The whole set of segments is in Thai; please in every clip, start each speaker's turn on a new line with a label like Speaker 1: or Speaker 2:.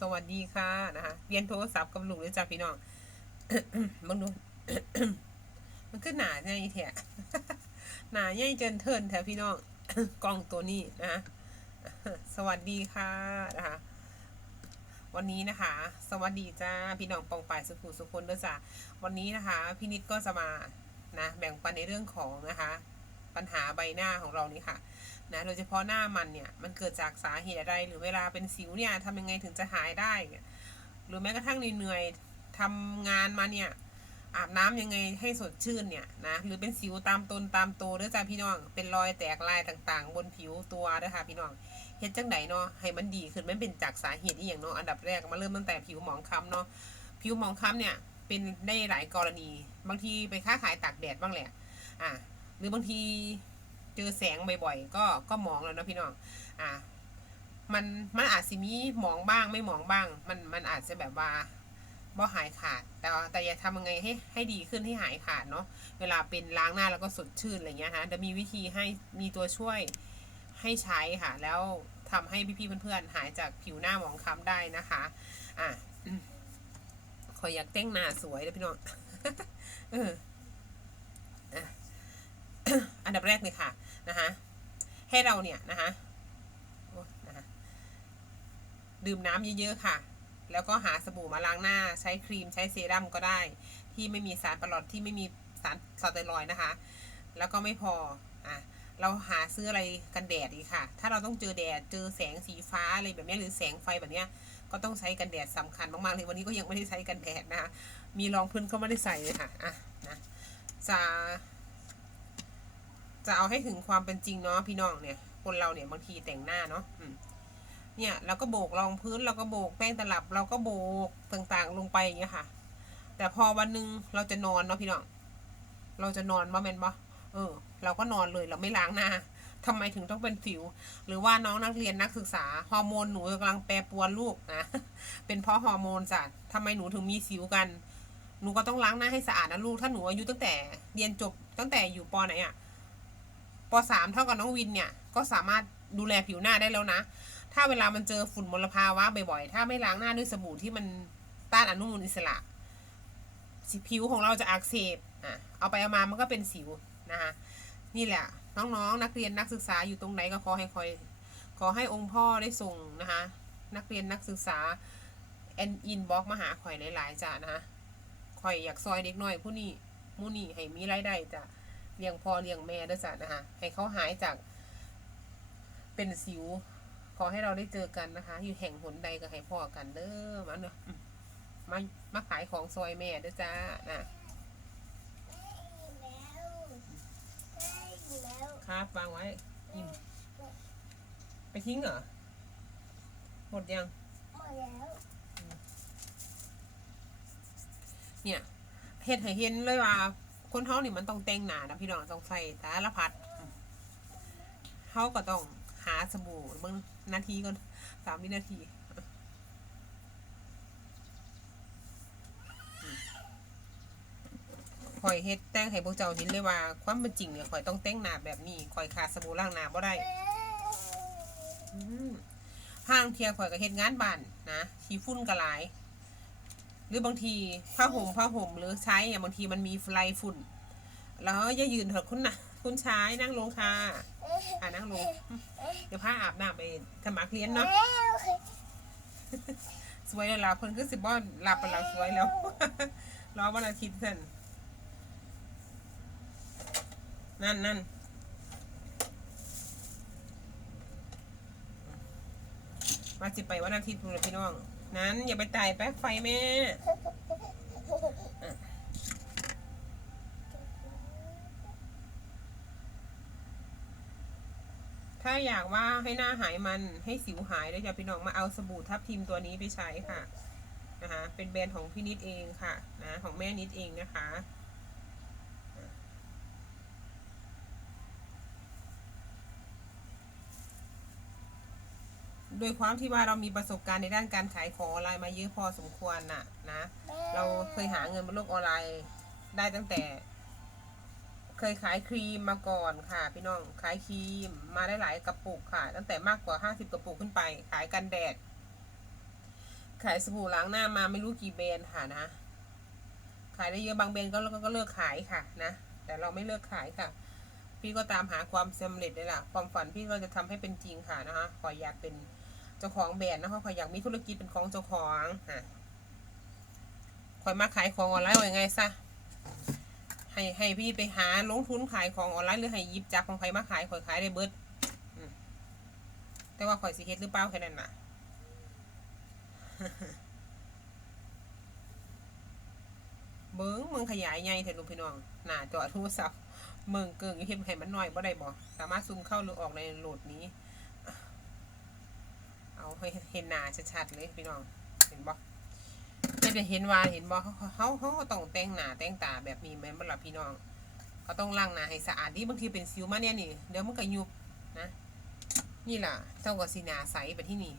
Speaker 1: สวัสดีค่ะนะคะเรียนโทรศัพท์กับลูกเลยจ้ะพี่น้องมึงดูมันคือหนาใหญ่แท้หนาใหญ่จนเทินแท้พี่น้องกล้องตัวนี้นะคะสวัสดีค่ะนะคะวันนี้นะคะ สวัสดีจ้าพี่น้องปองป่ายสุขุสุคนด้วยจ้ะวันนี้นะคะพี่นิดก็จะมานะแบ่งปันในเรื่องของนะคะ ปัญหาใบหน้าของเรานี่ค่ะนะโดยเฉพาะหน้ามันเนี่ยมันเกิดจากสาเหตุอะไรหรือเวลาเป็นสิวเนี่ยทำยังไงถึงจะหายได้ หรือแม้กระทั่งเหนื่อยๆทำงานมาเนี่ยอาบน้ำยังไงให้สดชื่นเนี่ยนะหรือเป็นสิวตามตนตามตัวด้วยจ้าพี่น้อง เป็นรอยแตกลายต่างๆ บนผิวตัวด้วยค่ะพี่น้องเฮ็ดจังไดเนาะให้มันดีขึ้นไม่เป็นจากสาเหตุอีอย่างเนาะอันดับแรกมาเริ่มตั้งแต่ผิวหมองคล้ำเนาะผิวหมองคล้ำเนี่ยเป็นได้หลายกรณี บางทีไปค้าขายตากแดดบ้างแหละอะ หรือบางทีเจอแสงบ่อยๆก็ก็มองแล้วนะพี่น้องอะมันมันอาจสิมีมองบ้างไม่มองบ้าง มันมันอาจจะแบบว่าบ่หายขาด แต่แต่อย่าทำยังไงให้ให้ดีขึ้นให้หายขาดเนาะเวลาเป็นล้างหน้าแล้วก็สดชื่นอะไรเงี้ยฮะจะมีวิธีให้มีตัวช่วยให้ใช้ค่ะ แล้วทำให้พี่ๆเพื่อนๆหายจากผิวหน้าหมองคล้ำได้นะคะอะอืมขออยากแต่งหน้าสวยเลยพี่น้องเออ อันดับแรกเลยค่ะนะคะให้เราเนี่ยนะคะนะคะดื่มน้ำเยอะๆค่ะ แล้วก็หาสบู่มาล้างหน้า ใช้ครีมใช้เซรั่มก็ได้ ที่ไม่มีสารประหลอดที่ไม่มีสารสเตียรอยนะคะ แล้วก็ไม่พออะเราหาซื้ออะไรกันแดดอีค่ะ ถ้าเราต้องเจอแดด เจอแสงสีฟ้าอะไรแบบนี้หรือแสงไฟแบบนี้ก็ต้องใช้กันแดดสำคัญมากๆเลยวันนี้ก็ยังไม่ได้ใช้กันแดดนะคะ มีรองพื้นก็ไม่ได้ใส่เลยค่ะ อะนะจะ จะเอาให้ถึงความเป็นจริงเนาะพี่น้องเนี่ยคนเราเนี่ยบางทีแต่งหน้าเนาะเนี่ยเราก็โบกรองพื้นเราก็โบกแป้งตลับ เราก็โบกต่างๆลงไปอย่างเงี้ยค่ะ แต่พอวันหนึ่งเราจะนอนเนาะพี่น้องเราจะนอนบ่แมนบ่เออ เราก็นอนเลยเราไม่ล้างหน้าทำไมถึงต้องเป็นสิว หรือว่าน้องนักเรียนนักศึกษาฮอร์โมนหนูกำลังแปรปรวนลูกนะเป็นเพราะฮอร์โมนจ้ะทำไมหนูถึงมีสิวกันหนูก็ต้องล้างหน้าให้สะอาดนะลูกถ้าหนูอายุตั้งแต่เรียนจบตั้งแต่อยู่ปไหนอะ ปสามเท่ากับน้องวินเนี่ย ก็สามารถดูแลผิวหน้าได้แล้วนะ ถ้าเวลามันเจอฝุ่นมลภาวะบ่อยๆ ถ้าไม่ล้างหน้าด้วยสบู่ที่มันต้านอนุมูลอิสระ สิผิวของเราจะอักเสบอะเอาไปเอามามันก็เป็นสิวนะคะนี่แหละ น้องๆนักเรียนนักศึกษาอยู่ตรงไหนก็ขอให้คอยขอให้องค์พ่อได้ส่งนะคะนักเรียนนักศึกษาแอนอินบ็อกมาหาข่อยหลายๆจ้ะนะคะข่อยอยากซอยเด็กน้อยผู้นี้มูนี้ให้มีรายได้จ้ะ เลี้ยงพ่อเลี้ยงแม่ด้วยจ้ะนะคะ ให้เขาหายจากเป็นสิว ขอให้เราได้เจอกันนะคะ อยู่แห่งหนใดก็ให้พ่อกันเด้อมาเนาะอืมมามาขายของซอยแม่ด้วยจ้านะครับวางไว้อิ่มไปทิ้งเหรอ หมดยังเนี่ยเห็ดให้เห็นเลยว่า คนเฮานี่มันต้องแต่งหน้านะพี่น้องต้องใส่สารพัดเฮาก็ต้องหาสบู่เบิ่งนาทีก่อนสามวินาทีข่อยเฮ็ดแต่งให้พวกเจ้าเห็นเลยว่าความเป็นจริงเนี่ยข่อยต้องแต่งหน้าแบบนี้ข่อยขาดสบู่ล้างหน้าบ่ได้ห้างเทียข่อยก็เฮ็ดงานบ้านนะขี้ฝุ่นก็หลาย หรือบางทีผ้าห่มผ้าห่มหรือใช้อย่างบางทีมันมีไฟฝุ่น แล้วอย่ายืนเถอะคุณนะคุณชายนั่งลงค่ะอ่านั่งลง เดี๋ยวผ้าอาบน้ำไปสมัครเรียนเนาะสวยแล้วล่ะเพิ่นคือสิบ่หลับไปแล้วสวยแล้วรอวันอาทิตย์สั่นนั่นนั่นมาสิไปวันอาทิตย์พุ่นล่ะพี่น้อง นั้นอย่าไปตายแป๊กไฟแม่ถ้าอยากว่าให้หน้าหายมันให้สิวหายเลยจ้ะพี่น้องมาเอาสบู่ทับทิมตัวนี้ไปใช้ค่ะนะคะเป็นแบรนด์ของพี่นิดเองค่ะนะของแม่นิดเองนะคะ โดยความที่ว่าเรามีประสบการณ์ในด้านการขายของออนไลน์มาเยอะพอสมควรน่ะนะ เราเคยหาเงินบนโลกออนไลน์ได้ตั้งแต่ เคยขายครีมมาก่อนค่ะ พี่น้องขายครีมมาได้หลายกระปุกค่ะ ตั้งแต่มากกว่าห้าสิบกระปุกขึ้นไป ขายกันแดด ขายสบู่ล้างหน้ามาไม่รู้กี่แบรนด์ค่ะนะ ขายได้เยอะบางแบรนด์ก็ก็ก็เลิกขายค่ะนะแต่เราไม่เลิกขายค่ะพี่ก็ตามหาความสำเร็จเลยล่ะ ความฝันพี่ก็จะทำให้เป็นจริงค่ะนะคะขออยากเป็น เจ้าของแบรนด์นะคะขออยากมีธุรกิจเป็นของเจ้าของอะขอยมาขายของออนไลน์ว่ายังไงซะให้ให้พี่ไปหาลงทุนขายของออนไลน์หรือให้ยิบจับของใครมาขายขอยขายได้เบิดแต่ว่าข่อยสิเฮ็ดหรือเปล่าแค่นั้นน่ะเบิ้งมึงขยายใหญ่เถอะลูกพี่น้องหน้าจอโทรศัพท์มึงเกิงอยู่เฮ็ดให้มันน้อยบ่ได้บ่สามารถซูมเข้าหรือออกในโหลดนี้ เอาให้เห็นหน้าชัดๆเลยพี่น้องเห็นบ่เฮ็ดให้เห็นว่าเห็นบ่เขาเขาเขาต้องแต่งหน้าแต่งตาแบบนี้แม่นบ่ล่ะพี่น้องเขาต้องล้างหน้าให้สะอาดนี่บางทีเป็นสิวมาเนี่ยนี่เดี๋ยวมันก็ยุบนะนี่ล่ะเจ้าก็สิหน้าใสแบบที่นี่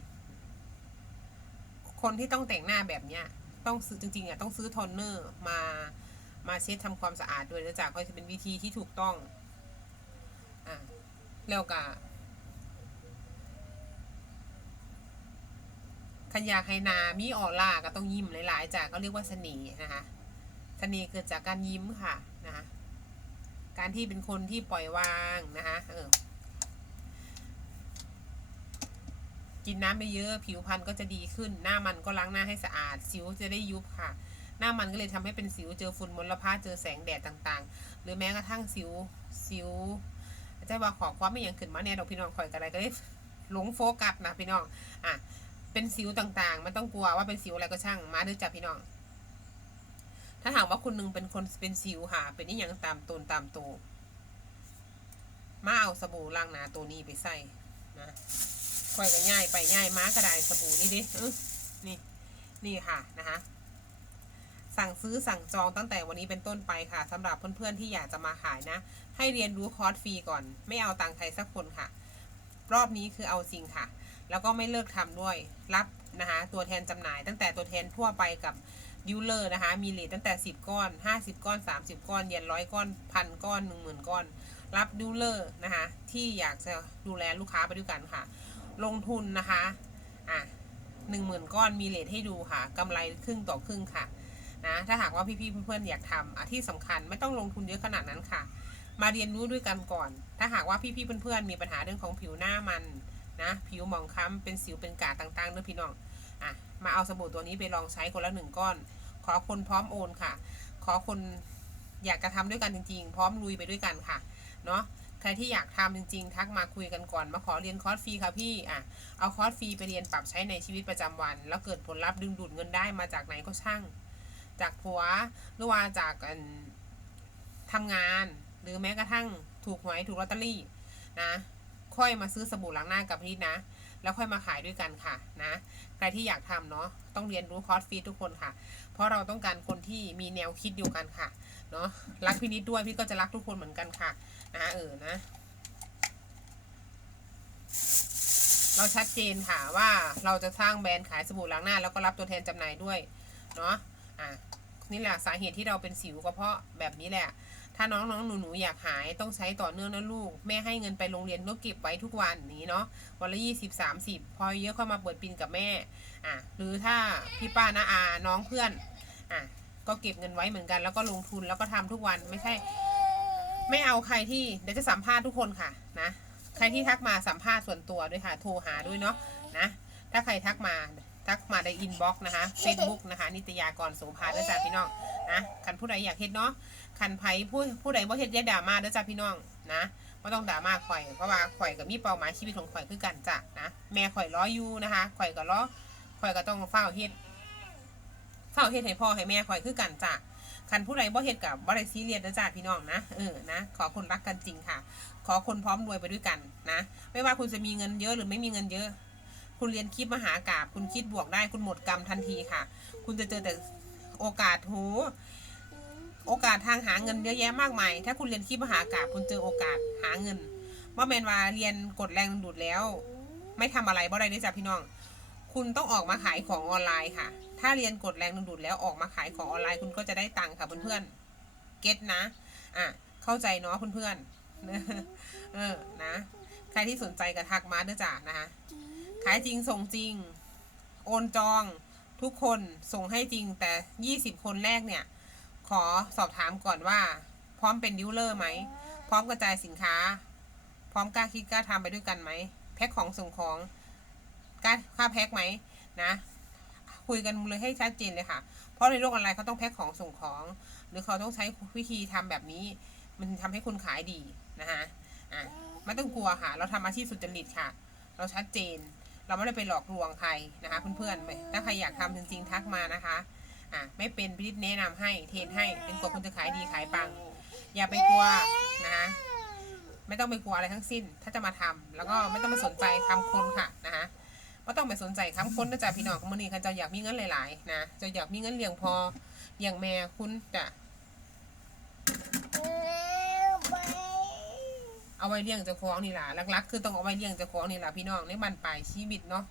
Speaker 1: คนที่ต้องแต่งหน้าแบบเนี้ยต้องซื้อจริงๆอะต้องซื้อโทนเนอร์มามาเช็ดทำความสะอาดด้วยนะจ๊ะก็จะเป็นวิธีที่ถูกต้องอะแล้วก็ ขันอยากให้นามีออร่าก็ต้องยิ้มหลายๆจ้ะก็เรียกว่าเสน่ห์นะคะเสน่ห์เกิดจากการยิ้มค่ะนะคะการที่เป็นคนที่ปล่อยวางนะคะเออกินน้ำไปเยอะผิวพรรณก็จะดีขึ้น หน้ามันก็ล้างหน้าให้สะอาด สิวจะได้ยุบค่ะ หน้ามันก็เลยทำให้เป็นสิวเจอฝุ่นมลภาวะเจอแสงแดดต่างๆ หรือแม้กระทั่งสิวสิวจว่าขอความไม่ยังขึ้นมาเนี่ยดอกพี่น้องคอยกันอะไรก็ได้หลงโฟกัสนะพี่น้องอะ เป็นสิวต่างๆ มันต้องกลัวว่าเป็นสิวอะไรก็ช่างมาด้วยจ้ะพี่น้อง ถ้าถามว่าคุณหนึ่งเป็นคนเป็นสิวค่ะ เป็นนี่ยังตามตนตามตัวมาเอาสบู่ล้างหนาตัวนี้ไปใส่นะค่อยก็ง่ายไปง่ายม้ากระดาษสบู่นี่ดินี่นี่ค่ะนะคะสั่งซื้อสั่งจองตั้งแต่วันนี้เป็นต้นไปค่ะสำหรับเพื่อนๆที่อยากจะมาขายนะ ให้เรียนรู้คอร์สฟรีก่อน ไม่เอาตังค์ใครสักคนค่ะ รอบนี้คือเอาจริงค่ะ แล้วก็ไม่เลิกทำด้วย รับนะคะตัวแทนจำหน่าย ตั้งแต่ตัวแทนทั่วไปกับดิวเลอร์นะคะ มีเลทตั้งแต่ 10 ก้อน 50 ก้อน 30 ก้อน เย็นร้อยก้อนพันก้อน 10,000 ก้อน รับดิวเลอร์นะคะ ที่อยากจะดูแลลูกค้าไปด้วยกันค่ะ ลงทุนนะคะ อะหนึ่งหมื่นก้อนมีเลทให้ดูค่ะกำไรครึ่งต่อครึ่งค่ะ นะ ถ้าหากว่าพี่ๆเพื่อนๆอยากทำอะที่สำคัญไม่ต้องลงทุนเยอะขนาดนั้นค่ะ มาเรียนรู้ด้วยกันก่อน ถ้าหากว่าพี่ๆเพื่อนๆมีปัญหาเรื่องของผิวหน้ามัน นะผิวหมองคล้ำเป็นสิวเป็นกาต่างๆด้วยพี่น้องอะมาเอาสบู่ตัวนี้ไปลองใช้คนละหนึ่งก้อน ขอคนพร้อมโอนค่ะ ขอคนอยากกระทำด้วยกันจริง ๆ พร้อมลุยไปด้วยกันค่ะเนาะใครที่อยากทำจริง ๆ ทักมาคุยกันก่อน มาขอเรียนคอร์สฟรีค่ะพี่อะเอาคอร์สฟรีไปเรียนปรับใช้ในชีวิตประจำวัน แล้วเกิดผลลัพธ์ดึงดูดเงินได้มาจากไหนก็ช่าง จากผัวหรือว่าจากการทำงาน หรือแม้กระทั่งถูกหวยถูกลอตเตอรี่นะ ค่อยมาซื้อสบู่ล้างหน้ากับพี่นะ แล้วค่อยมาขายด้วยกันค่ะนะใครที่อยากทำเนาะต้องเรียนรู้คอร์สฟรีทุกคนค่ะ เพราะเราต้องการคนที่มีแนวคิดเดียวกันค่ะเนาะรักพี่นิดด้วยพี่ก็จะรักทุกคนเหมือนกันค่ะนะเออนะ เราชัดเจนค่ะว่าเราจะสร้างแบรนด์ขายสบู่ล้างหน้า แล้วก็รับตัวแทนจำหน่ายด้วยเนาะอะนี่แหละสาเหตุที่เราเป็นสิวก็เพราะแบบนี้แหละ ถ้าน้องน้องหนูหนูอยากหายต้องใช้ต่อเนื่องนะลูก แม่ให้เงินไปโรงเรียนก็เก็บไว้ทุกวันนี้เนาะวันละยี่สิบสามสิบพอเยอะเข้ามาเปิดปินกับแม่อะหรือถ้าพี่ป้านาอาน้องเพื่อนอะก็เก็บเงินไว้เหมือนกัน แล้วก็ลงทุนแล้วก็ทำทุกวันไม่ใช่ ไม่เอาใครที่เดี๋ยวจะสัมภาษณ์ทุกคนค่ะนะใครที่ทักมาสัมภาษณ์ส่วนตัวด้วยค่ะโทรหาด้วยเนาะนะถ้าใครทักมา ทักมาในอินบ็อกซ์นะคะ Facebook นะคะ นิตยากรโสภาเด้อจ้าพี่น้องนะคันผู้ใดอยากเฮ็ดเนาะคันไผผู้ผู้ใดว่เฮ็ดอยาดรามาเด้อจ้าพี่น้องนะไม่ต้องดรามาข่อยเพราะว่าข่อยกับมีเป้าหมายชีวิตของข่อยคือกันจ้ะนะแม่ข่อยล้ออยู่นะคะข่อยก็ล้อข่อยก็ต้องเฝ้าเฮ็ดเฝ้าเฮ็ดให้พ่อให้แม่ข่อยคือกันจ้ะคันผู้ใดบ่เฮ็ดกับบ่ได้ซีเรียสเด้อจ้าพี่น้องนะเออนะขอคนรักกันจริงค่ะ ขอคนพร้อมรวยไปด้วยกันนะ ไม่ว่าคุณจะมีเงินเยอะหรือไม่มีเงินเยอะ คุณเรียนคิดมหากาบคุณคิดบวกได้คุณหมดกรรมทันทีค่ะ คุณจะเจอแต่โอกาสโหโอกาสทางหาเงินเยอะแยะมากมาย ถ้าคุณเรียนคิดมหากาบคุณเจอโอกาสหาเงินว่าแมนว่าเรียนกดแรงดูดแล้ว ไม่ทำอะไรบ่ได้ด้วยจ้ะพี่น้อง คุณต้องออกมาขายของออนไลน์ค่ะ ถ้าเรียนกดแรงดึงดูดแล้วออกมาขายของออนไลน์ คุณก็จะได้ตังค์ค่ะเพื่อนๆเก็ตนะ อะเข้าใจเนาะเพื่อนๆเออนะ ใครที่สนใจก็ทักมาเด้อจ้ะนะคะ ขายจริงส่งจริง โอนจองทุกคนส่งให้จริงแต่ยี่สิบคนแรกเนี่ย ขอสอบถามก่อนว่า พร้อมเป็นดิวเลอร์ไหม พร้อมกระจายสินค้า พร้อมกล้าคิดกล้าทำไปด้วยกันไหม แพ็คของส่งของกล้าค่าแพ็คไหมนะ คุยกันเลยให้ชัดเจนเลยค่ะ เพราะในโลกออนไลน์เขาต้องแพ็คของส่งของ หรือเขาต้องใช้วิธีทำแบบนี้ มันทำให้คุณขายดีนะคะอะไม่ต้องกลัวค่ะ เราทำอาชีพสุจริตค่ะ เราชัดเจน เราไม่ได้ไปหลอกลวงใครนะคะเพื่อนๆถ้าใครอยากทำจริงๆทักมานะคะอะไม่เป็นพิธแนะนำให้เทรนให้เป็นกลัวคุณจะขายดีขายปัง อย่าไปกลัวนะคะไม่ต้องไปกลัวอะไรทั้งสิ้น ถ้าจะมาทำแล้วก็ไม่ต้องไปสนใจคำคนค่ะนะคะไม่ต้องไปสนใจคำคนนะจ๊ะพี่น้องมือนี้เขาจะอยากมีเงินหลายๆนะจะอยากมีเงินเลี้ยงพอเลี้ยงแม่คุณจะ เอาไว้เลี้ยงเจ้าของนี่ล่ะลักๆคือต้องเอาไว้เลี้ยงเจ้าของนี่ล่ะพี่น้องในบันปลายชีวิตเนาะ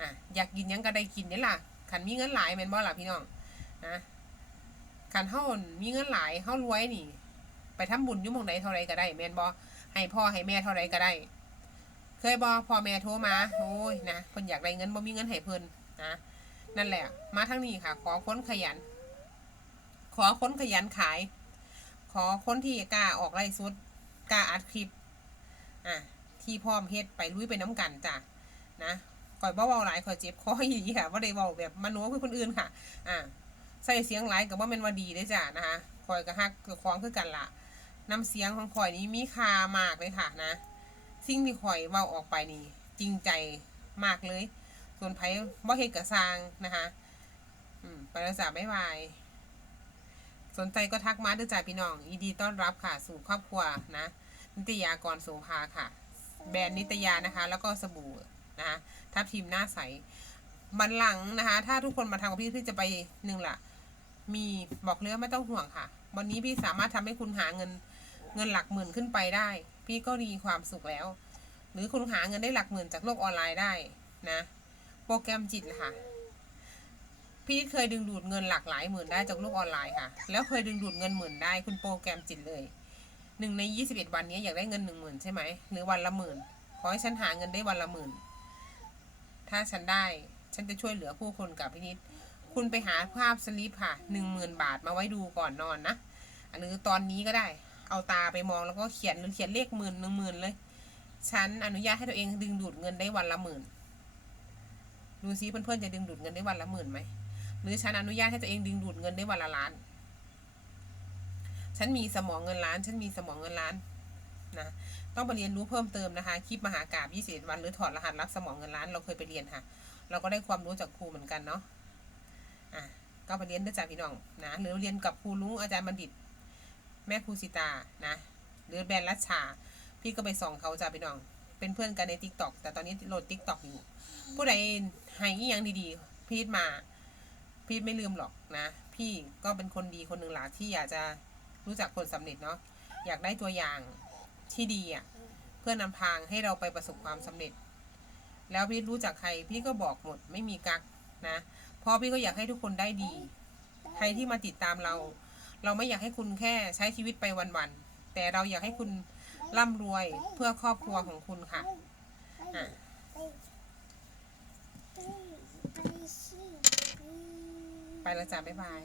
Speaker 1: อะอยากกินยังก็ได้กินนี่ล่ะขันมีเงินหลายแม่นบ่ล่ะพี่น้องนะขันเฮามีเงินหลายเฮารวยนี่ ไปทำบุญยุ่หมองใดเท่าไรก็ได้ แม่นบ่ให้พ่อให้แม่เท่าไรก็ได้ เคยบอพ่อแม่โทรมาโอ้ยนะคนอยากได้เงินบ่มีเงินให้เพิ่นนะนั่นแหละ มาทั้งนี้ค่ะ ขอค้นขยัน ขอค้นขยันขาย ขอค้นที่กล้าออกไล่สุดกล้าอัดคลิป อะที่พร้อมเฮ็ดไปลุยไปน้ำกันจ้ะนะคอยบ่เว้าหลายคอยเจ็บคออีหลีค่ะบ่ได้เว้าแบบมโนคือคนอื่นค่ะ อะใส่เสียงหลายก็บ่แม่นว่าดีเด้จ้ะนะคะคอยก็ฮักคือคล้องคือกันล่ะน้ำเสียงของคอยนี้มีค่ามากเลยค่ะนะ สิ่งที่ข่อยเว้าออกไปนี่ จริงใจมากเลย ส่วนไผบ่เฮ็ดกะสร้างนะคะอืมไปแล้วจ้ะบ๊ายบายสนใจก็ทักมาด้วยจ้ะพี่น้องยินดีต้อนรับค่ะ สู่ครอบครัวนะ นิตยากรโสภาค่ะ แบรนด์นิตยานะคะ แล้วก็สบู่นะคะทับทีมหน้าใสบันหลังนะคะ ถ้าทุกคนมาทำกับพี่ที่จะไปหนึ่งล่ะมีบอกเลยว่าไม่ต้องห่วงค่ะ วันนี้พี่สามารถทำให้คุณหาเงินเงินหลักหมื่นขึ้นไปได้ พี่ก็มีความสุขแล้ว หรือคุณหาเงินได้หลักหมื่นจากโลกออนไลน์ได้นะ โปรแกรมจิตล่ะค่ะ พี่เคยดึงดูดเงินหลักหลายหมื่นได้จากโลกออนไลน์ค่ะ แล้วเคยดึงดูดเงินหมื่นได้คุณโปรแกรมจิตเลย หนึ่งในยี่สิบเอ็ดวันนี้อยากได้เงินหนึ่งหมื่นใช่ไหมหรือวันละหมื่นขอให้ฉันหาเงินได้วันละหมื่น ถ้าฉันได้ ฉันจะช่วยเหลือผู้คนกับพินิษคุณไปหาภาพสลิปค่ะหนึ่งหมื่นบาทมาไว้ดูก่อนนอนนะหรือตอนนี้ก็ได้ เอาตาไปมองแล้วก็เขียนหรือเขียนเลขหมื่นหนึ่งหมื่นเลย ฉันอนุญาตให้ตัวเองดึงดูดเงินได้วันละหมื่น ดูซิเพื่อนๆจะดึงดูดเงินได้วันละหมื่นไหม หรือฉันอนุญาตให้ตัวเองดึงดูดเงินได้วันละล้าน ฉันมีสมองเงินล้าน ฉันมีสมองเงินล้านนะต้องไปเรียนรู้เพิ่มเติมนะคะคลิปมหากราบ21 วันหรือถอดรหัสรับสมองเงินล้าน เราเคยไปเรียนค่ะ เราก็ได้ความรู้จากครูเหมือนกันเนาะอะก็ไปเรียนด้วยจากพี่น้องนะหรือเรียนกับครูลุงอาจารย์บัณฑิต แม่ครูสิตานะหรือแบรนด์รัชชา พี่ก็ไปส่องเขาจ้าพี่น้อง เป็นเพื่อนกันในทิกตอกแต่ตอนนี้โหลดทิกตอกอยู่ ผู้ใดให้อหยังดีๆ พีทมา พีทไม่ลืมหรอกนะ พี่ก็เป็นคนดีคนหนึ่งหละที่อยากจะ รู้จักคนสำเร็จเนาะอยากได้ตัวอย่างที่ดีอะเพื่อนำทางให้เราไปประสบความสำเร็จ แล้วพี่รู้จักใครพี่ก็บอกหมดไม่มีกักนะเพราะพี่ก็อยากให้ทุกคนได้ดี ใครที่มาติดตามเรา เราไม่อยากให้คุณแค่ใช้ชีวิตไปวันๆแต่เราอยากให้คุณร่ำรวยเพื่อครอบครัวของคุณค่ะอะไปแล้วจ้ะบ๊ายบาย